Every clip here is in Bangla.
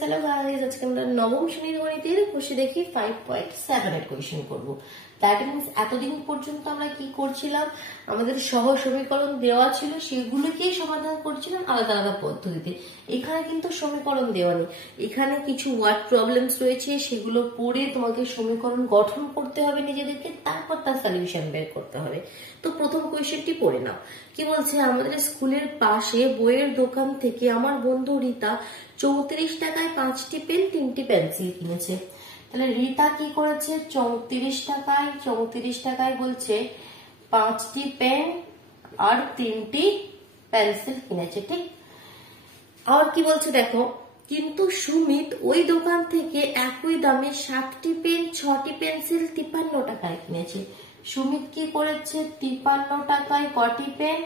হ্যালো গাইস, আজকে আমরা নবম শ্রেণীর গণিতের কোষে দেখি 5.7 এর কোয়েশ্চেন করব। দ্যাট মিন্স এতদিন পর্যন্ত আমরা কি করছিলাম, আমাদের সহ সমীকরণ দেওয়া ছিল সেগুলোকেই সমাধান করছিলাম আলাদা আলাদা পদ্ধতিতে। এখানে কিন্তু সমীকরণ দেওয়া নেই, এখানে কিছু ওয়ার্ড প্রবলেমস রয়েছে, সেগুলো পড়ে তোমাকে সমীকরণ গঠন করতে হবে নিজেদেরকে, তারপর তার সলিউশন বের করতে হবে। তো প্রথম কোয়েশ্চেনটি পড়ে নাও। কি বলছে, আমাদের স্কুলের পাশে বইয়ের দোকান থেকে আমার বন্ধু রীতা 34 টাকায় 5টি পেন 3টি পেন্সিল কিনেছে। তাহলে রীতা কি করেছে, 34 টাকায় বলছে 5টি পেন আর 3টি পেন্সিল কিনেছে, ঠিক। আর কি বলছে দেখো, কিন্তু সুমিত ওই দোকান থেকে একই দামে 7টি পেন 6টি পেন্সিল 53 টাকায় কিনেছে। সুমিত কি করেছে, 53 টাকায় কটি পেন,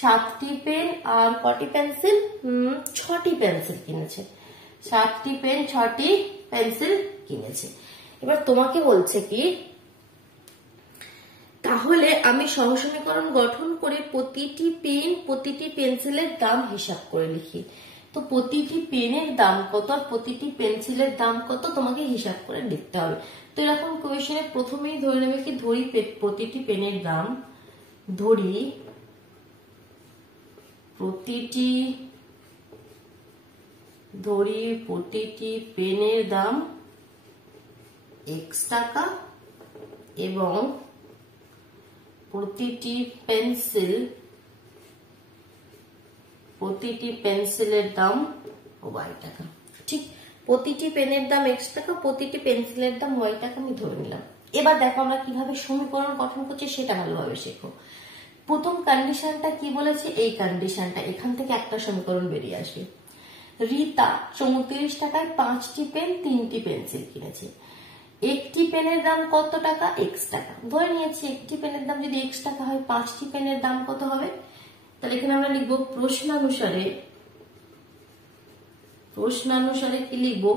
7টি পেন আর কটি পেন্সিল, 6টি পেন্সিল কিনেছে। 7টি পেন 6টি পেন্সিল কিনেছে। এবার তোমাকে বলছে কি, তাহলে আমি সহসমীকরণ গঠন করে প্রতিটি পেন প্রতিটি পেন্সিলের দাম হিসাব করে লিখি। তো প্রতিটি পেনের দাম কত আর প্রতিটি পেন্সিলের দাম কত তোমাকে হিসাব করে লিখতে হবে। তো এরকম কোয়েশ্চেনে প্রথমেই ধরে নেবে কি, প্রতিটি পেনের দাম, প্রতিটি পেনের দাম x টাকা এবং প্রতিটি পেন্সিলের দাম y টাকা, ঠিক। প্রতিটি পেনের দাম x টাকা, প্রতিটি পেন্সিলের দাম y টাকা আমি ধরে নিলাম। এবার দেখো আমরা কিভাবে সমীকরণ গঠন করছি সেটা ভালোভাবে শেখো। প্রথম কন্ডিশনটা কি বলেছে, এই কন্ডিশনটা, এখান থেকে একটা সমীকরণ বেরিয়ে আসবে। রীতা 34 টাকায় 5টি পেন 3টি পেন্সিল কিনেছে। একটি পেনের দাম কত টাকা, x টাকা। ধরে নিয়েছি একটি পেনের দাম যদি x টাকা হয়, 5টি পেনের দাম কত হবে। তাহলে এখানে আমরা লিখবো প্রশ্নানুসারে কি লিখবো,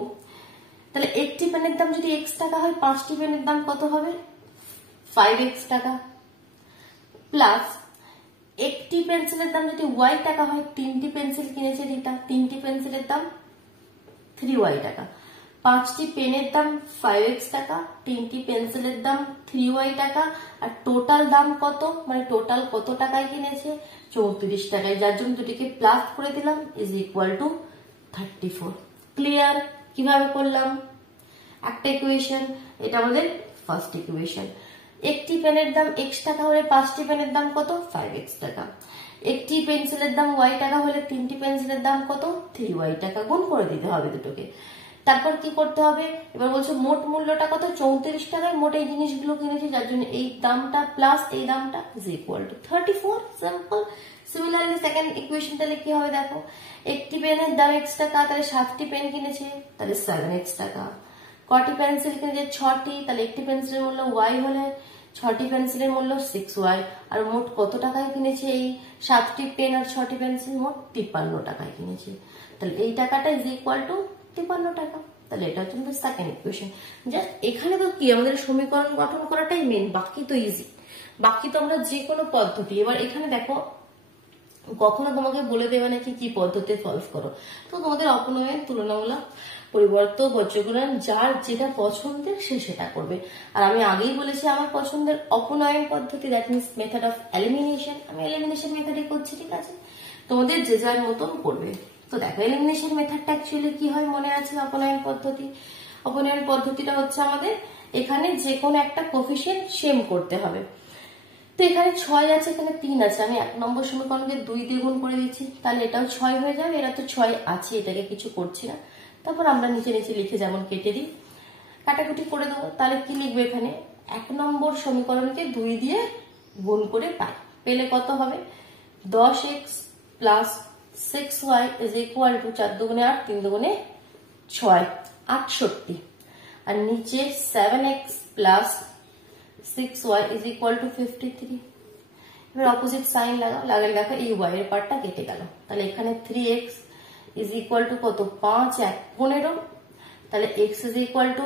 তাহলে একটি পেনের দাম যদি x টাকা হয়, 5টি পেনের দাম কত হবে, 5x টাকা, প্লাস একটি পেন্সিলের দাম যদি y টাকা হয়, 3টি পেন্সিল কিনেছে রীতা, 3টি পেন্সিলের দাম 3y টাকা। 5টি পেনের দাম 5x টাকা, 3টি পেন্সিলের দাম 3y টাকা, আর টোটাল দাম কত, মানে টোটাল কত টাকায় কিনেছে, 34 টাকায়, যার জন্য দুটিকে প্লাস করে দিলাম ইজ ইকুয়াল টু 34। ক্লিয়ার? কিভাবে করলাম, একটা ইকুয়েশন, এটা আমাদের ফার্স্ট ইকুয়েশন। একটি পেনের দাম x টাকা হলে 5টি পেনের দাম কত, 5x টাকা। একটি পেন্সিলের দাম y টাকা হলে 3টি পেন্সিলের দাম কত, 3y টাকা। গুণ করে দিতে হবে দুটোকে। তারপর কি করতে হবে, এবার বলছে মোট মূল্যটা কত, 34 টাকায় মোট এই জিনিসগুলো কিনেছি, যার জন্য এই দামটা প্লাস এই দামটা is equal two 34। Simple. Similarly second equation তাহলে কি হবে দেখো, একটি পেনের দাম x টাকা, তাহলে 7টি পেন কিনেছে, তাহলে 7x টাকা। কটি পেন্সিল কিনেছে, 6টি, তাহলে একটি পেন্সিলের মূল্য y হলে 6টি পেন্সিলের মূল্য 6y। আর মোট কত টাকায় কিনেছে এই 7টি পেন আর 6টি পেন্সিল, মোট 53 টাকায় কিনেছে। তাহলে এই টাকাটা ইজ ইকুয়াল টু 53 টাকা। তাহলে এটা হচ্ছে আমাদের সেকেন্ড ইকুয়েশন। জাস্ট এখানে তো কি, আমাদের সমীকরণ গঠন করাটাই মেন, বাকি তো ইজি, বাকি তো আমরা যে কোনো পদ্ধতি। এবার এখানে দেখো, কখনো তোমাকে বলে দেবে নাকি কি পদ্ধতি সলভ করো, তো তোমাদের অপনয়ন, তুলনামূলক, পরিবর্তন, বজ্রগুণন, যার যেটা পছন্দের সে সেটা করবে। আর আমি আগেই বলেছি আমার পছন্দের অপনয়ন পদ্ধতি, that means method of elimination, আমি এলিমিনেশন মেথডে করছি, ঠিক আছে। তোমাদের যে যার মতন করবে। তো দেখো এলিমিনেশন মেথডটা অ্যাকচুয়ালি কি হয় মনে আছে, অপনয়ন পদ্ধতি। অপনয়ন পদ্ধতিটা হচ্ছে আমাদের এখানে যে কোনো একটা কোফিশিয়েন্ট সেম করতে হবে। তো এখানে 6 আছে, এখানে 3 আছে, আমি 1 নম্বর সমীকরণকে 2 দিয়ে গুণ করে দিচ্ছি, তাহলে এটাও 6 হয়ে যাবে। এরা তো 6 আছে, এটাকে কিছু করছি না। তারপর আমরা নিচে নিচে লিখে যেমন কেটে দিই, কাটাকুটি করে দেবো। তাহলে কি লিখবো, এখানে 1 নম্বর সমীকরণকে 2 দিয়ে গুণ করে পাই, পেলে কত হবে, 10x plus 6y is equal two 4 দুগুণে 8, 3 দুগুণে 6, 68। আর নিচে 7x plus 6y is equal two 53। এবার অপোজিট সাইন লাগালে দেখো এই y এর পার্টটা কেটে গেল। তাহলে এখানে 3x ইজ ইকুয়াল টু কত, 5 1 15। তাহলে x is equal two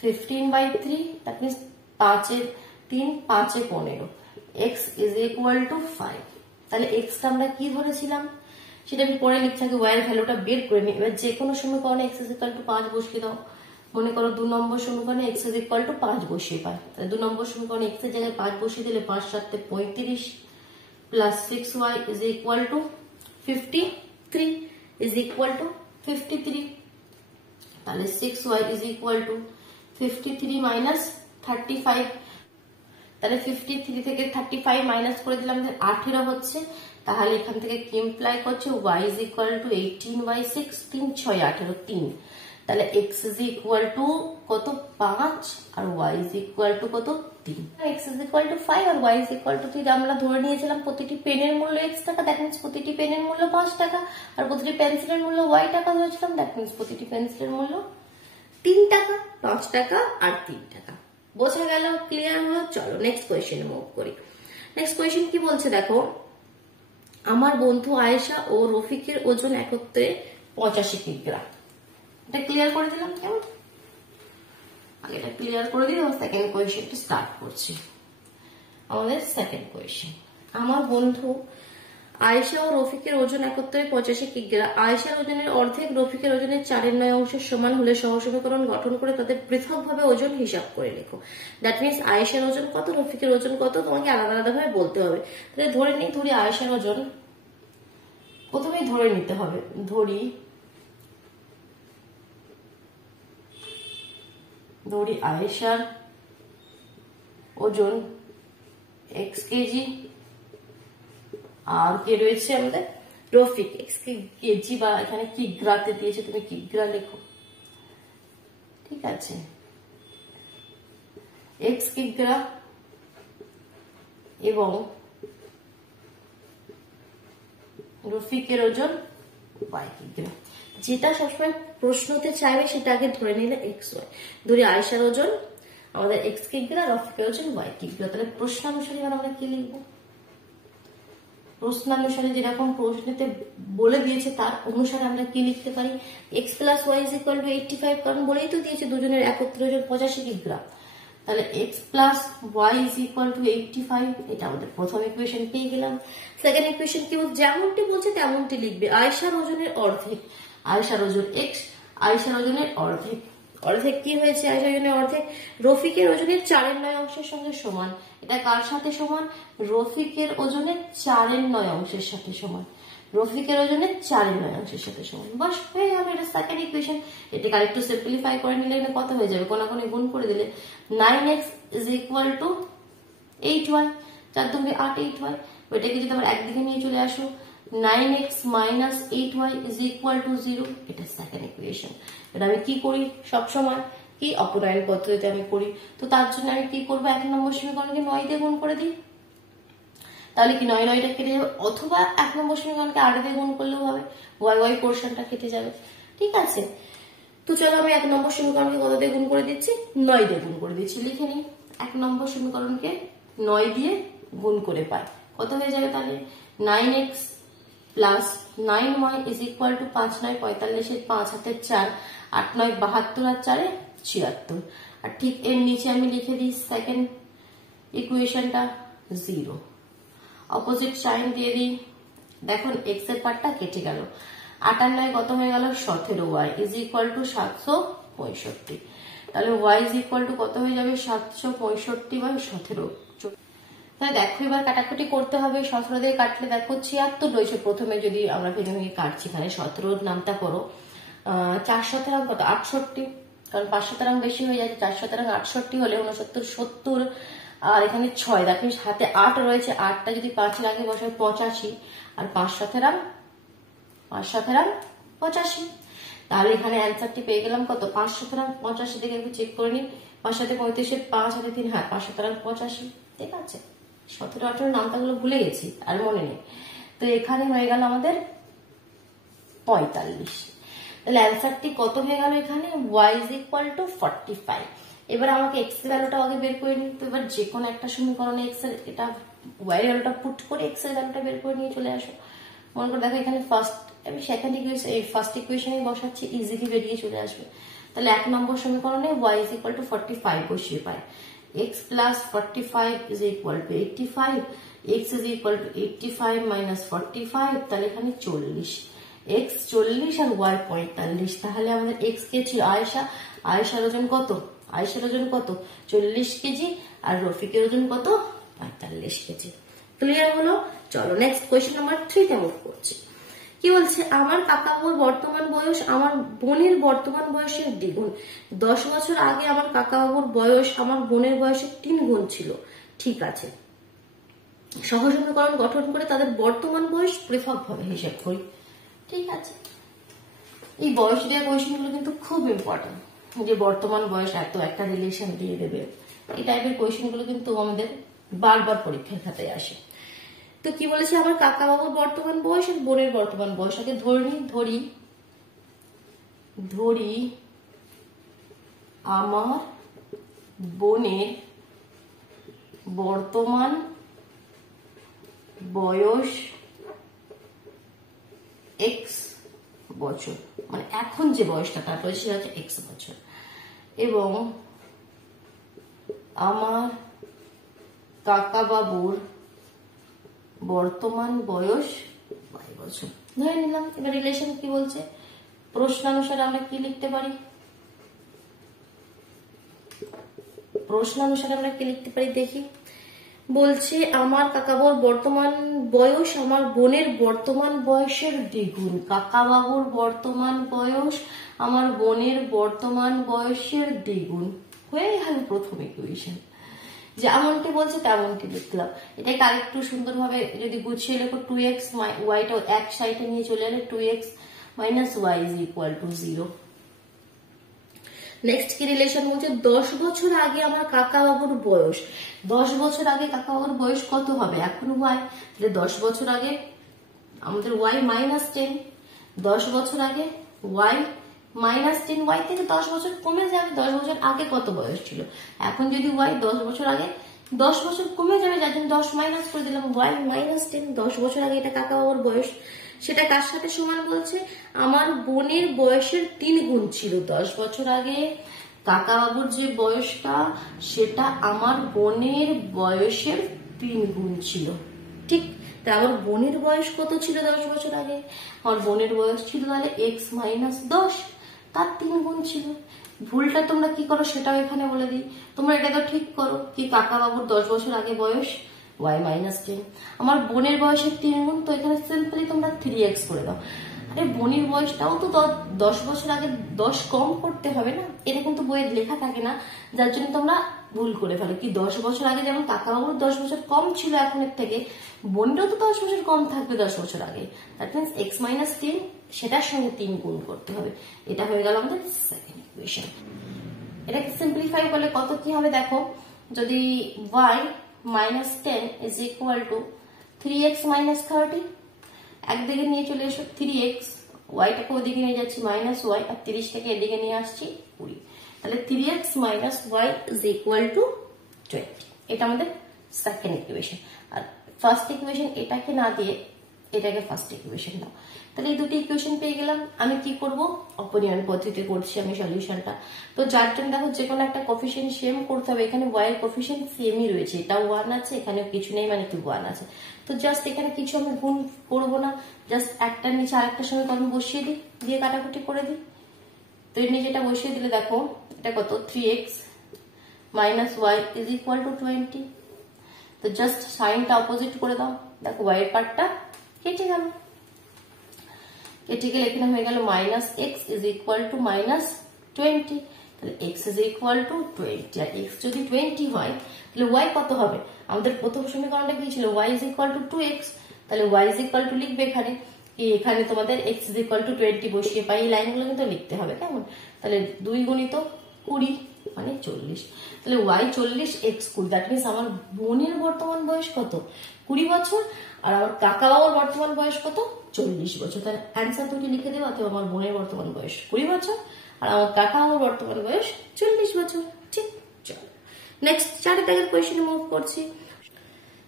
15/3, that means 5 এর 3 5 এ 15, x ইজ ইকুয়াল টু 5। তাহলে x টা আমরা কি ধরেছিলাম, সেটা আমি পরে লিখছি, আগে ওয়াই এর ভ্যালুটা বের করে নিই। এবার যে কোনো সমীকরণে এক্স ইজ ইকুয়াল টু 5 বসিয়ে দাও। মনে করো 2 নম্বর সমীকরণে এক্স ইজ ইকুয়াল টু 5 বসিয়ে পাই, তাহলে 2 নম্বর সমীকরণে এক্স এর জায়গায় 5 বসিয়ে দিলে 5 7 35 plus 6y is equal two 53 is equal two 53। তাহলে 6y is equal two 53 minus 35, তাহলে 53 থেকে 35 মাইনাস করে দিলাম 18 হচ্ছে। তাহলে এখান থেকে কি ইমপ্লাই করছে, y ইজ ইকুয়াল টু 18/6, 3 6 18 3। তাহলে x ইজ ইকুয়াল টু কত 5 আর y ইজ ইকুয়াল টু কত 3। x ইজ ইকুয়াল টু 5 আর y ইজ ইকুয়াল টু 3 আমরা ধরে নিয়েছিলাম প্রতিটি পেনের মূল্য x টাকা, দ্যাট মিন্স প্রতিটি পেনের মূল্য 5 টাকা, আর প্রতিটি পেন্সিলের মূল্য y টাকা ধরেছিলাম, দ্যাট মিন্স প্রতিটি পেন্সিলের মূল্য 3 টাকা, 5 টাকা আর 3 টাকা। বোঝা গেল? ক্লিয়ার হলো? চলো নেক্সট কোয়েশ্চেনে মুভ করি। নেক্সট কোয়েশ্চেন কি বলছে দেখো, আমার বন্ধু আয়েশা ও রফিকের ওজন একত্রে 85 কিগ্রা। এটা ক্লিয়ার করে দিলাম, কেমন? আগে এটা ক্লিয়ার করে দিই, সেকেন্ড কোয়েশ্চেনটা স্টার্ট করছি। আমাদের সেকেন্ড কোয়েশ্চেন, আমার বন্ধু আয়েশা ও রফিকের ওজন একত্রে 85 কিগ্রা। আয়েশার ওজনের অর্ধেক রফিকের ওজনের 4/9 অংশের সমান হলে সহসমীকরণ গঠন করে তাদের পৃথকভাবে ওজন হিসাব করে লেখো। দ্যাট মিন্স আয়েশার ওজন কত, রফিকের ওজন কত, তোমাকে আলাদা আলাদা ভাবে বলতে হবে। তাহলে ধরি আয়েশার ওজন, প্রথমেই ধরে নিতে হবে, ধরি আয়েশার ওজন x কেজি, আর কে রয়েছে আমাদের রফিক x কেজি, বা এখানে কিগ্রাতে দিয়েছে, তুমি কিগ্রা লেখো, ঠিক আছে। x কিগ্রা এবং রফিকের ওজন y কিগ্রা। যেটা সবসময় প্রশ্নতে চাইবে সেটা আগে ধরে নিলে xy। ধরি আয়েশার ওজন আমাদের x কিগ্রা, রফিকের ওজন y কিগ্রা। তাহলে প্রশ্নানুসারে আমরা কি লিখবো, প্রশ্নানুসারে যেরকম প্রশ্নতে বলে দিয়েছে তার অনুসারে আমরা কি লিখতে পারি, x plus y is equal two 85, কারণ বলেই তো দিয়েছে দুজনের একত্রে ওজন 85 কিগ্রা। তাহলে x plus y is equal two 85, এটা আমাদের প্রথম ইকুয়েশন পেয়ে গেলাম। সেকেন্ড ইকুয়েশন কি বলছে, যেমনটি বলছে তেমনটি লিখবে। আয়েশার ওজনের অর্ধেক, আয়েশার ওজন x, আয়েশার ওজনের অর্ধেক, অর্ধেক কি হয়েছে, আয়েশার ওজনের অর্ধেক রফিকের ওজনের 4/9 অংশের সঙ্গে সমান। এটা কার সাথে সমান, রফিকের ওজনের 4/9 অংশের সাথে সমান, রফিকের ওজনের 4/9 অংশের সাথে সমান। বাস হয়ে গেল, এটা সেকেন্ড ইকুয়েশন। এটাকে আরেকটু সিম্পলিফাই করে নিলে এখানে কত হয়ে যাবে, কোনাকুনি গুণ করে দিলে 9x is equal two 8y, 4 দুগুণে 8 8y। এটাকে যদি আবার একদিকে নিয়ে চলে আসো, 9x minus 8y is equal to 0, এটা সেকেন্ড ইকুয়েশন। এটা আমি কি করি সবসময়, কি অপনয়ন পদ্ধতিতে আমি করি। তো তার জন্য আমি কি করবো, 1 নম্বর সমীকরণকে 9 দিয়ে গুণ করে দিই, তাহলে কি 9 9টা কেটে যাবে, অথবা 1 নম্বর সমীকরণকে 8 দিয়ে গুণ করলেও হবে, y পোর্শনটা কেটে যাবে, ঠিক আছে। তো চলো আমি 1 নম্বর সমীকরণকে কত দিয়ে গুণ করে দিচ্ছি, 9 দিয়ে গুণ করে দিচ্ছি। লিখে নিই, 1 নম্বর সমীকরণকে 9 দিয়ে গুণ করে পাই, কত হয়ে যাবে তাহলে 9x plus 9y is equal to 5 9 45, 5 হাতে 4, 8 9 72 আর 4 76। আর ঠিক এর নিচে আমি লিখে দিই সেকেন্ড ইকুয়েশনটা 0, অপোজিট সাইন দিয়ে দিই। দেখুন x এর পার্টটা কেটে গেল, 8 আর 9 কত হয়ে গেল 17y ইজ ইকুয়াল টু 765। তাহলে y ইজ ইকুয়াল টু কত হয়ে যাবে 765/17। তাহলে দেখো এবার কাটাকুটি করতে হবে, 17 দিয়ে কাটলে দেখো 76 রয়েছে প্রথমে, যদি আমরা ভেঙে ভেঙে কাটছি, এখানে 17 নামটা করো, 4 17 কত 68, কারণ 5 17 বেশি হয়ে যাচ্ছে, 4 17 68 হলে 69 70, আর এখানে 6, দ্যাট মিন্স হাতে 8 রয়েছে, 8টা যদি 5 এর আগে বসাই 85, আর 5 17 85। তাহলে এখানে অ্যান্সারটি পেয়ে গেলাম কত, 5 17 85 থেকে একটু চেক করে নিই, 5 7 35, 5 হাতে 3, হ্যাঁ 5 17 85, ঠিক আছে। 17 18 নামটাগুলো ভুলে গেছি, আর মনে নেই। তো এখানে হয়ে গেল আমাদের 45। তাহলে অ্যান্সারটি কত হয়ে গেল এখানে, y ইজ ইকুয়াল টু 45। এবার আমাকে x এর ভ্যালুটা আগে বের করে নিই। তো এবার যে কোনো একটা সমীকরণে x এর এটা y এর ভ্যালুটা পুট করে x এর ভ্যালুটা বের করে নিয়ে চলে আসো। মনে করে দেখো এখানে ফার্স্ট, আমি সেকেন্ড ইকুয়েশন এই ফার্স্ট ইকুয়েশনে বসাচ্ছি, ইজিলি বেরিয়ে চলে আসবে। তাহলে 1 নম্বর সমীকরণে y ইজ ইকুয়াল টু 45 বসিয়ে পাই, x plus 45 is equal two 85 x is equal two 85 minus 45, তাহলে এখানে 40, x 40 আর y 45। তাহলে আমাদের x কে ছিল আয়েশা, আয়েশার ওজন কত, আয়েশার ওজন কত 40 কেজি, আর রফিকের ওজন কত 45 কেজি। ক্লিয়ার হলো? চলো নেক্সট কোয়েশ্চেন নাম্বার 3 তে মুভ করছি। কি বলছে, আমার কাকাবাবুর বর্তমান বয়স আমার বোনের বর্তমান বয়সের দ্বিগুণ। 10 বছর আগে আমার কাকাবাবুর বয়স আমার বোনের বয়সের 3 গুণ ছিল। ঠিক আছে, সহজ সমীকরণ গঠন করে তাদের বর্তমান বয়স পৃথকভাবে হিসাব করি। ঠিক আছে, এই বয়স দেওয়া কোয়েশ্চেন গুলো কিন্তু খুব ইম্পর্টেন্ট, যে বর্তমান বয়স এত একটা রিলেশন দিয়ে দেবে, এই টাইপের কোয়েশ্চেন গুলো কিন্তু আমাদের বারবার পরীক্ষার খাতায় আসে। তো কি বলেছে, আমার কাকা বাবুর বর্তমান বয়স আর বোনের বর্তমান বয়স আগে ধরি আমার বোনের বর্তমান বয়স x বছর, মানে এখন যে বয়সটা তারপরে সেটা হচ্ছে x বছর, এবং আমার কাকা বাবুর বর্তমান বয়স y বছর ধরে নিলাম। এবার রিলেশন কি বলছে, প্রশ্নানুসারে আমরা কি লিখতে পারি, দেখি। বলছে আমার কাকাবাবুর বর্তমান বয়স আমার বোনের বর্তমান বয়সের দ্বিগুণ, কাকাবাবুর বর্তমান বয়স আমার বোনের বর্তমান বয়সের দ্বিগুণ, হয়ে গেল প্রথম ইকুয়েশন। যেমনটি বলছে তেমনটি লিখলাম। এটাকে আরেকটু সুন্দরভাবে যদি গুছিয়ে লেখো, 2x ওয়াইটা এক সাইডে নিয়ে চলে এলে 2x minus y is equal to 0। Next কি রিলেশন বলছে, 10 বছর আগে আমার কাকা বাবুর বয়স, 10 বছর আগে কাকা বাবুর বয়স কত হবে, এখন y, তাহলে 10 বছর আগে আমাদের y মাইনাস 10, 10 বছর আগে y মাইনাস 10, y থেকে 10 বছর কমে যাবে, 10 বছর আগে কত বয়স ছিল, এখন যদি y 10 বছর আগে 10 বছর কমে যাবে, যার জন্য 10 মাইনাস করে দিলাম, y মাইনাস 10, 10 বছর আগে এটা কাকা বাবুর বয়স, সেটা কার সাথে সমান বলছে, আমার বোনের বয়সের 3 গুণ ছিল। 10 বছর আগে কাকা বাবুর যে বয়সটা সেটা আমার বোনের বয়সের 3 গুণ ছিল। ঠিক, তা আমার বোনের বয়স কত ছিল 10 বছর আগে, আমার বোনের বয়স ছিল তাহলে x মাইনাস 10, তার 3 গুণ ছিল। ভুলটা তোমরা কি করো সেটাও এখানে বলে দিই, তোমরা এটা তো ঠিক করো কি কাকা বাবুর 10 বছর আগে বয়স y মাইনাস 10, আমার বোনের বয়সের 3 গুণ, তো এখানে সিম্পলি তোমরা 3x করে দাও। আরে বোনের বয়সটাও তো 10 বছর আগে 10 কম করতে হবে না, এটা কিন্তু বইয়ে লেখা থাকে না, যার জন্য তোমরা ভুল করে ফেলো কি 10 বছর আগে যেমন কাকা বাবুর 10 বছর কম ছিল এখনের থেকে, বোনেরও তো 10 বছর কম থাকবে 10 বছর আগে, দ্যাট মিনস x মাইনাস 3 সেটার সঙ্গে 3 গুণ করতে হবে। এটা হয়ে গেল আমাদের সেকেন্ড ইকুয়েশন। এটাকে সিম্পলিফাই করলে কত কি হবে দেখো, যদি y minus 10 is equal two 3x minus 30, একদিকে নিয়ে চলে এসো 3x, ওয়াইটাকে ওদিকে নিয়ে যাচ্ছি মাইনাস ওয়াই, আর 30 থেকে এদিকে নিয়ে আসছি 20, তাহলে 3x minus y is equal to 20। এটা আমাদের সেকেন্ড ইকুয়েশন। আর ফার্স্ট ইকুয়েশন এটাকে না দিয়ে এটাকে ফার্স্ট ইকুয়েশন দাও, তাহলে এই দুটি ইকুয়েশন পেয়ে গেলাম। আমি কি করব, অপরিহান পদ্ধতিতে করছি আমি সলিউশনটা। তো যার জন্য দেখো যে কোনো একটা কোফিশিয়েন্ট সেম করতে হবে, এখানে y এর কোফিশিয়েন্ট সেমই রয়েছে, এটা 1 আছে, এখানে কিছু নেই মানে কি 1 আছে, তো জাস্ট এখানে কিছু আমি গুণ করবো না, জাস্ট একটা নিচে আরেকটার সঙ্গে আমি বসিয়ে দিই, দিয়ে কাটাকুটি করে দিই। তো এর নিচে এটা বসিয়ে দিলে দেখো এটা কত 3x minus y is equal to 20, তো জাস্ট সাইনটা অপোজিট করে দাও, দেখো y এর পার্টটা কেটে গেল, কেটে গেলে এখানে হয়ে গেল minus x is equal to minus 20, তাহলে এক্স ইজ ইকুয়াল টু 20, আর এক্স যদি 20 হয় তাহলে ওয়াই কত হবে, আমাদের প্রথম সমীকরণটা কি ছিল Y is equal two 2x, তাহলে ওয়াই ইজ ইকুয়াল টু লিখবে এখানে কি, এখানে তোমাদের এক্স ইজ ইকুয়াল টু 20 বসিয়ে পাই, এই লাইনগুলো কিন্তু লিখতে হবে কেমন, তাহলে 2 গুণিত 20 মানে 40, তাহলে ওয়াই 40 এক্স 20, দ্যাট মিনস আমার বোনের বর্তমান বয়স কত 20 বছর, আর আমার কাকা বাবার বর্তমান বয়স কত 40 বছর। তাহলে অ্যান্সার দুটি লিখে দেবো, অথবা আমার বোনের বর্তমান বয়স 20 বছর আর আমার কাকা বাবার বর্তমান বয়স 40 বছর। ঠিক, চলো নেক্সট 4 দাগের কোয়েশ্চেনে মুভ করছি।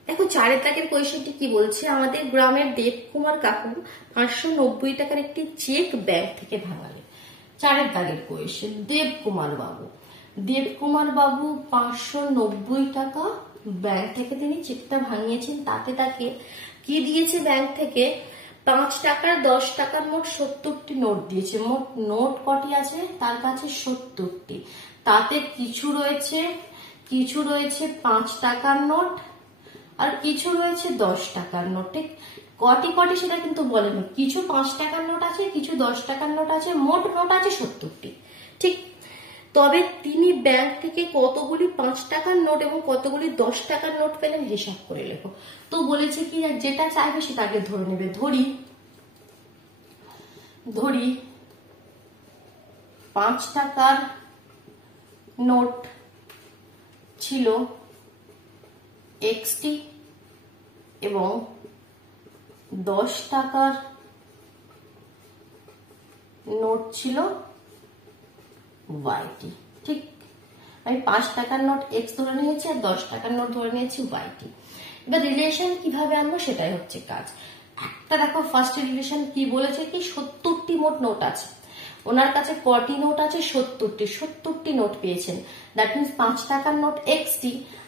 দেখো 4 দাগের কোয়েশ্চেনটি কি বলছে, আমাদের গ্রামের দেবকুমার কাকু 590 টাকার একটি চেক ব্যাংক থেকে ভাঙালেন। 4 দাগের কোয়েশ্চেন, দেবকুমার বাবু 590 টাকা ব্যাংক থেকে তিনি চেকটা ভাঙিয়েছেন, তাতে তাকে কি দিয়েছে? ব্যাংক থেকে 5 টাকার 10 টাকার মোট 70টি নোট দিয়েছে। মোট নোট কটি আছে তার কাছে? 70টি। তাতে কিছু রয়েছে 5 টাকার নোট আর কিছু রয়েছে 10 টাকার নোট। ঠিক কটি কটি সেটা কিন্তু বলেনি। কিছু 5 টাকার নোট আছে, কিছু 10 টাকার নোট আছে, মোট নোট আছে 70টি। ঠিক, তবে তিনি ব্যাংক থেকে কতগুলি 5 টাকার নোট এবং কতগুলি 10 টাকার নোট পেলেন হিসাব করে লেখো। তো বলেছে কি যেটা চাইবে সেটা আগে ধরে নেবে। ধরি 5 টাকার নোট ছিল XT এবং 10 টাকার নোট ছিল YT। ঠিক, আমি 5 টাকার নোট X ধরে নিয়েছি আর 10 টাকার নোট ধরে নিয়েছি YT। এবার রিলেশন কিভাবে আনবো সেটাই হচ্ছে কাজ। একটা দেখো, ফার্স্ট রিলেশন কি বলেছে? কি 70টি মোট নোট আছে। ওনার কাছে কটি নোট আছে? 70টি নোট পেয়েছেন। দ্যাট মিনস 5 টাকার নোট XT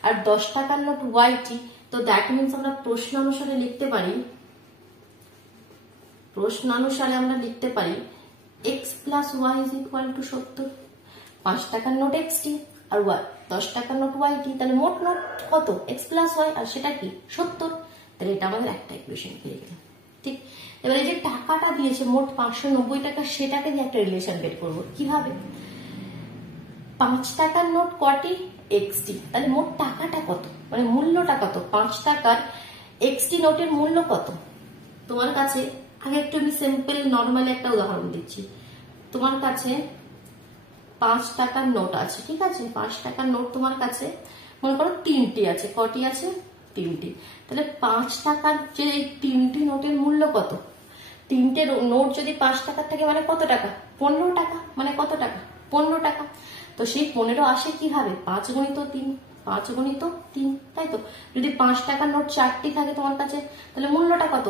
আর 10 টাকার নোট YT। তো দ্যাট মিনস আমরা প্রশ্ন অনুসারে লিখতে পারি X plus Y is equal to 70। 5 টাকার নোট XT আর 10 টাকার নোট YT, তাহলে মোট নোট কত? X plus Y, আর সেটা কি? 70। তাহলে এটা আমাদের একটা ইকুয়েশন পেয়ে গেলাম। ঠিক, এবার এই যে টাকাটা দিয়েছে মোট 590 টাকা, সেটাকে দিয়ে একটা রিলেশন বের করবো। কিভাবে? 5 টাকার নোট কটি? XT, তাহলে মোট টাকাটা কত, মানে মূল্যটা কত? 5 টাকার XT নোটের মূল্য কত? তোমার কাছে আগে একটু আমি সিম্পল নর্মাল একটা উদাহরণ দিচ্ছি। তোমার কাছে 5 টাকার নোট আছে, ঠিক আছে? 5 টাকার নোট তোমার কাছে মনে করো 3টি আছে। কটি আছে? 3টি। তাহলে 5 টাকার যে এই 3টি নোটের মূল্য কত? 3টে নোট যদি 5 টাকার থাকে মানে কত টাকা? 15 টাকা। মানে কত টাকা? 15 টাকা। তো সেই 15 আসে কিভাবে? 5 গুণিত 3, 5 গুণিত 3, তাই তো? যদি 5 টাকার নোট 4টি থাকে তোমার কাছে, তাহলে মূল্যটা কত?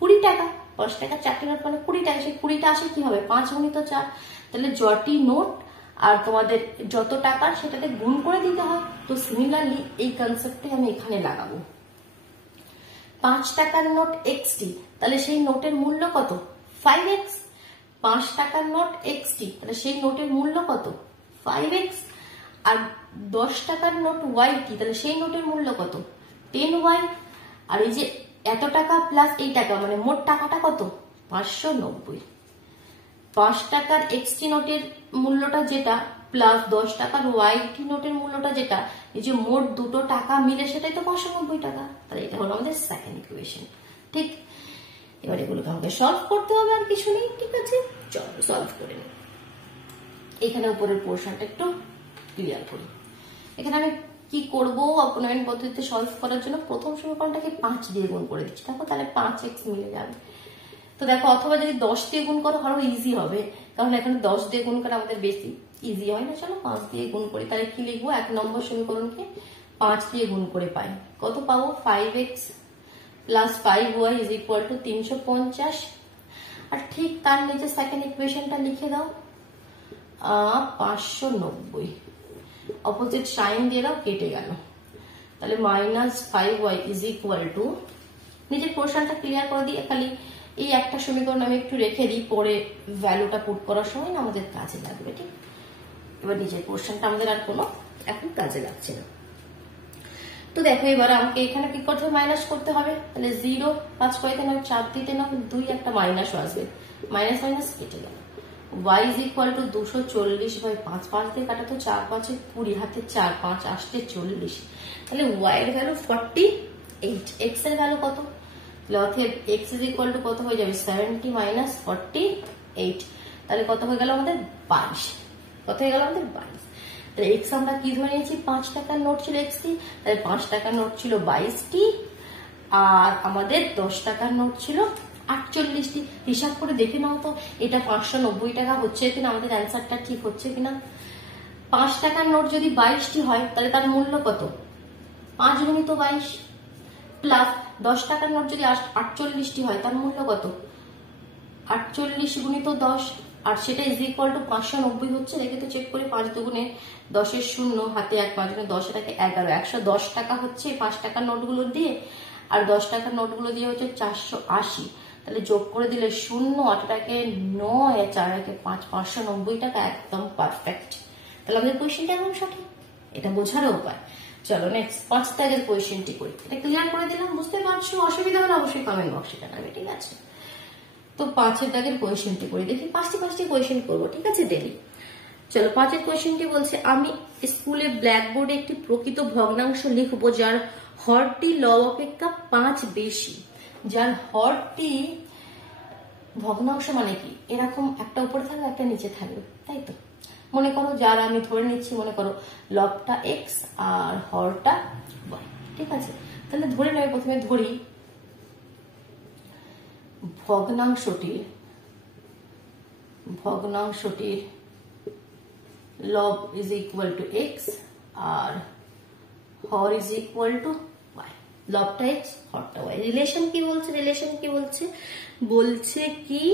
20 টাকা। 5 টাকা 4টি নোট মানে 20 টাকা। সেই 20টা আসে কিভাবে? 5 গুণিত 4। তাহলে যটি নোট আর তোমাদের যত টাকা সেটাতে গুণ করে দিতে হয়। তো সিমিলারলি এই কনসেপ্টে আমি এখানে লাগাবো। 5 টাকার নোট XT, তাহলে সেই নোটের মূল্য কত? 5x। 5 টাকার নোট XT, তাহলে সেই নোটের মূল্য কত? 5x। আর 10 টাকার নোট YT, তাহলে সেই নোটের মূল্য কত? 10y। আর এই যে এত টাকা প্লাস এই টাকা মানে মোট টাকাটা কত? 590। 5 টাকার XT নোটের মূল্যটা যেটা প্লাস 10 টাকার YT নোটের মূল্যটা যেটা, এই যে মোট দুটো টাকা মিলে সেটাই তো 590 টাকা। তাহলে এটা হলো আমাদের সেকেন্ড ইকুয়েশন। ঠিক, এবার এগুলোকে আমাকে সলভ করতে হবে, আর কিছু নেই। ঠিক আছে, চলো সলভ করে নিই। এখানে উপরের পোর্শনটা একটু ক্লিয়ার করি। এখানে আমি কি করব? অপনয়ন পদ্ধতিতে সলভ করার জন্য প্রথম সমীকরণটাকে 5 দিয়ে গুণ করে দিচ্ছি। দেখো, তাহলে 5x মিলে যাবে। তো দেখো, অথবা যদি 10 দিয়ে গুণ করো আরো ইজি হবে, কারণ এখানে 10 দিয়ে গুণ করা আমাদের বেশি ইজি হয় না। চলো 5 দিয়ে গুণ করি। তাহলে কি লিখবো? 1 নম্বর সমীকরণকে 5 দিয়ে গুণ করে পাই কত পাবো? 5x plus 5y is equal two 350। আর ঠিক তার নিচে সেকেন্ড ইকুয়েশনটা লিখে দাও 590। অপোজিট সাইন দিয়ে দাও, কেটে গেল। তাহলে minus 5y is equal two, নিজের পোর্শনটা ক্লিয়ার করে দিই। খালি এই একটা সমীকরণ আমি একটু রেখে দিই, পরে ভ্যালুটা পুট করার সময় না আমাদের কাজে লাগবে। ঠিক, এবার নিজের পোর্শনটা আমাদের আর কোনো এখন কাজে লাগছে না। তো দেখো, এবার আমাকে এখানে কি করতে হবে? মাইনাস করতে হবে। তাহলে 0, 5 কয়তে নাও? 4 দিতে নাও, 2 একটা মাইনাসও আসবে। মাইনাস মাইনাস কেটে গেল। y is equal two 240/5। 5 দিয়ে কাটা তো 4 5 20, হাতে 4 5 আসতে 40। তাহলে y এর ভ্যালু 48, x এর ভ্যালু কত? অতএব x ইজ ইকুয়াল টু কত হয়ে যাবে? 70 মাইনাস 48। তাহলে কত হয়ে গেল আমাদের? 22। কত হয়ে গেল আমাদের? 22। তাহলে x আমরা কি ধরে নিয়েছি? 5 টাকার নোট ছিল XT, তাহলে 5 টাকার নোট ছিল 22টি, আর আমাদের 10 টাকার নোট ছিল 48টি। হিসাব করে দেখে নাও তো এটা 590 টাকা হচ্ছে কিনা, আমাদের অ্যান্সারটা ঠিক হচ্ছে কিনা। 5 টাকার নোট যদি 22টি হয় তাহলে তার মূল্য কত? 5 গুণিত 22 প্লাস 10 টাকার নোট যদি 48টি হয় তার মূল্য কত? 48 গুণিত 10 আর সেটা ইজ ইকুয়াল টু 590 হচ্ছে। রেখে তো চেক করে 5 দুগুণে 10-এর 0, হাতে 1, 5 গুণে 10 টাকা 11, 110 টাকা হচ্ছে 5 টাকার নোটগুলো দিয়ে, আর 10 টাকার নোটগুলো দিয়ে হচ্ছে 480। তাহলে যোগ করে দিলে 0, 8 টাকে 9, 4 একে 5, 590 টাকা, একদম পারফেক্ট। তাহলে আমাদের কোয়েশ্চেনটা একদম সঠিক, এটা বোঝার উপায়। চলো নেক্সট 5 দাগের কোয়েশ্চেনটি করি। এটা ক্লিয়ার করে দিলাম, বুঝতে পারছো? অসুবিধা হলে অবশ্যই কমেন্ট বক্সে জানাবে, ঠিক আছে? তো 5 দাগের কোয়েশ্চেনটি করি, দেখি 5টি কোয়েশ্চেন করবো, ঠিক আছে, ডেলি। চলো 5 কোয়েশ্চেনটি বলছে, আমি স্কুলে ব্ল্যাকবোর্ডে একটি প্রকৃত ভগ্নাংশ লিখবো যার হরটি লব অপেক্ষা 5 বেশি। যার হরটি, ভগ্নাংশ মানে কি, এরকম একটা উপরে থাকবে একটা নিচে থাকবে, তাই তো? মনে করো যার আমি ধরে নিচ্ছি, মনে করো লবটা এক্স আর হরটা ওয়াই, ঠিক আছে? তাহলে ধরে নেবে, প্রথমে ধরি ভগ্নাংশটির লব ইজ ইকুয়াল টু এক্স আর হর ইজ ইকুয়াল টু ওয়াই। লবটা এক্স, হরটা ওয়াই। রিলেশন কি বলছে? বলছে কি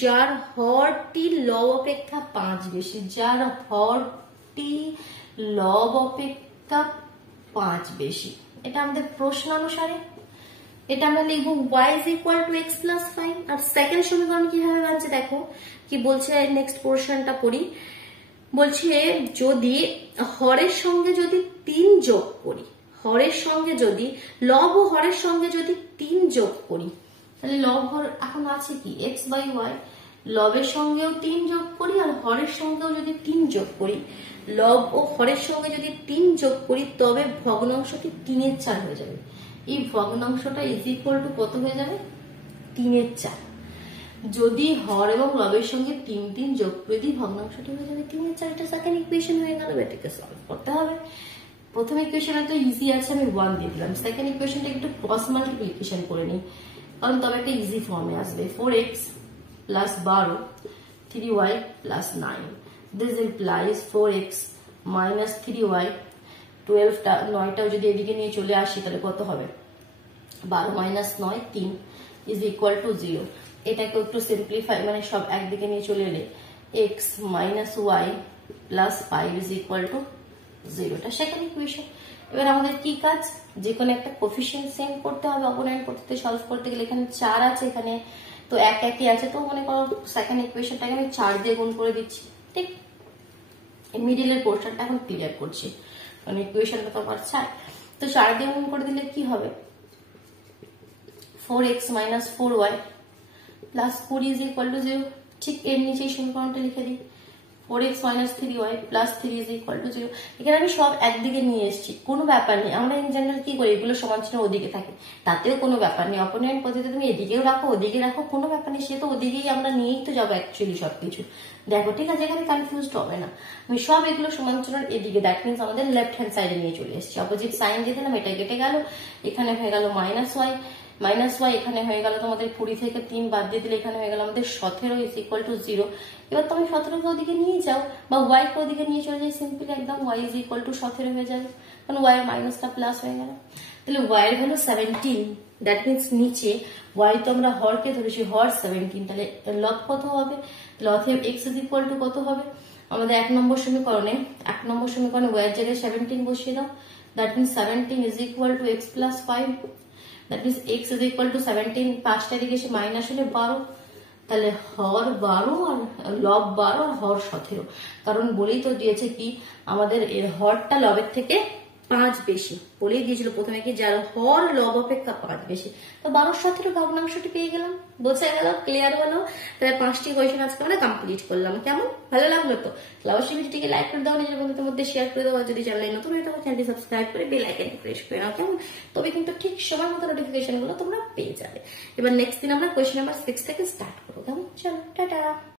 যার হরটি লব অপেক্ষা 5 বেশি, যার হরটি লব অপেক্ষা 5 বেশি। এটা আমাদের প্রশ্ন অনুসারে এটা আমরা লিখবো y is equal to x plus 5। আর সেকেন্ড সমীকরণ কিভাবে বানছে দেখো কি বলছে, নেক্সট পোর্শনটা পড়ি। বলছে যদি হরের সঙ্গে যদি 3 যোগ করি, হরের সঙ্গে যদি লব ও হরের সঙ্গে যদি 3 যোগ করি, তাহলে লব হর এখন আছে কি x বাই ওয়াই, লবের সঙ্গেও 3 যোগ করি আর হরের সঙ্গেও যদি 3 যোগ করি, লব ও হরের সঙ্গে যদি 3 যোগ করি, তবে ভগ্নাংশটি 3-এর 4 হয়ে যাবে। এই ভগ্নাংশটা ইজ ইকুয়াল টু কত হয়ে যাবে? 3-এর 4। যদি হর এবং লবের সঙ্গে 3 যোগ করে দিই, ভগ্নাংশটি হয়ে যাবে 3-এর 4। এটা সেকেন্ড ইকুয়েশন হয়ে গেল, এটাকে সলভ করতে হবে। প্রথম ইকুয়েশনে তো ইজি আছে, আমি 1 দিয়ে দিলাম। সেকেন্ড ইকুয়েশনটা একটু ক্রস মাল্টিপ্লিকেশন করে নিই, কারণ তবে একটা ইজি ফর্মে আসবে। 4x plus 12 3y plus 9, this implies 4x minus 3y 12টা 9টাও যদি এদিকে নিয়ে চলে আসি তাহলে কত হবে? 12 minus 9 3 is equal to 0। এটাকে একটু সিম্পলিফাই, মানে সব একদিকে নিয়ে চলে এলে x minus y plus 5 is equal to 0। এটা সেকেন্ড ইকুয়েশন। এবার আমাদের কি কাজ, যে কোনো একটা কোফিশিয়েন্ট সেম করতে হবে অপোনেন্ট পদ্ধতিতে সলভ করতে গেলে। এখানে 4 আছে, এখানে তো একই আছে, তো মনে করো সেকেন্ড ইকুয়েশনটাকে আমি 4 দিয়ে গুণ করে দিচ্ছি, ঠিক? মিডিলের পোর্শনটা এখন ক্লিয়ার করছি, কারণ ইকুয়েশনটা তো আমার 4। তো 4 দিয়ে গুণ করে দিলে কি হবে? 4x minus 4y plus 4 is equal to 0। ঠিক এর নিচে সমীকরণটা লিখে দিই, 4x minus 3y plus 3 is equal to 0। এখানে আমি সব একদিকে নিয়ে এসেছি, কোনো ব্যাপার নেই। আমরা ইন জেনারেল কি করি, এগুলো সমান চিহ্ন ওদিকে থাকে, তাতেও কোনো ব্যাপার নেই। অপোনেন্ট পদ্ধতিতে তুমি এদিকেও রাখো ওদিকে রাখো, কোনো ব্যাপার নেই, সে তো ওদিকেই আমরা নিয়েই তো যাবো অ্যাকচুয়ালি সবকিছু। দেখো ঠিক আছে, এখানে কনফিউজড হবে না। আমি সব এগুলো সমান চিহ্নের এদিকে, দ্যাট মিনস আমাদের লেফট হ্যান্ড সাইডে নিয়ে চলে এসেছি। অপোজিট সাইন দিয়ে দিলাম, এটা কেটে গেল, এখানে হয়ে গেল মাইনাস ওয়াই, এখানে হয়ে গেল তোমাদের 20 থেকে 3 বাদ দিয়ে দিলে এখানে হয়ে গেল আমাদের 17 ইজ ইকুয়াল টু 0। এবার তুমি 17কে ওদিকে নিয়ে যাও বা ওয়াই কে ওদিকে নিয়ে চলে যাই, সিম্পলি একদম ওয়াই ইজ ইকুয়াল টু 17 হয়ে যাবে, কারণ ওয়াই এর মাইনাসটা প্লাস হয়ে গেল। তাহলে ওয়াই এর ভ্যালু 17, দ্যাট মিনস নিচে ওয়াই তো আমরা হরকে ধরেছি, হর 17, তাহলে লব কত হবে? লব এক্স ইজ ইকুয়াল টু কত হবে? আমাদের 1 নম্বর সমীকরণে ওয়াই এর জায়গায় 17 বসিয়ে দাও, that means 17 is equal to x plus 5। That means x is equal to 17, 5টা দিকে এসে মাইনাস হলে 12, তাহলে হর 12 আর লব 12 আর হর 17। কারণ বলেই তো দিয়েছে কি আমাদের এর হরটা লবের থেকে 5 বেশি, বলেই দিয়েছিল প্রথমে কি যার হর লব অপেক্ষা 5 বেশি। তো 12 17 ভগ্নাংশটি পেয়ে গেলাম, বোঝা গেল, ক্লিয়ার হলো। তাহলে 5টি কোয়েশ্চেন আজকে আমরা কমপ্লিট করলাম। কেমন ভালো লাগলো তো? অবশ্যই ভিডিওটিকে লাইক করে দাও, নিজের বন্ধুদের মধ্যে শেয়ার করে দাও, আর যদি চ্যানেলে নতুন হয়ে থাকো চ্যানেলটি সাবস্ক্রাইব করে বেল আইকনে প্রেস করে নাও, কেমন? তবে কিন্তু ঠিক সময় মতো নোটিফিকেশন গুলো তোমরা পেয়ে যাবে। এবার নেক্সট দিন আমরা কোয়েশ্চেন নাম্বার 6 থেকে স্টার্ট করবো, কেমন? চলো টাটা।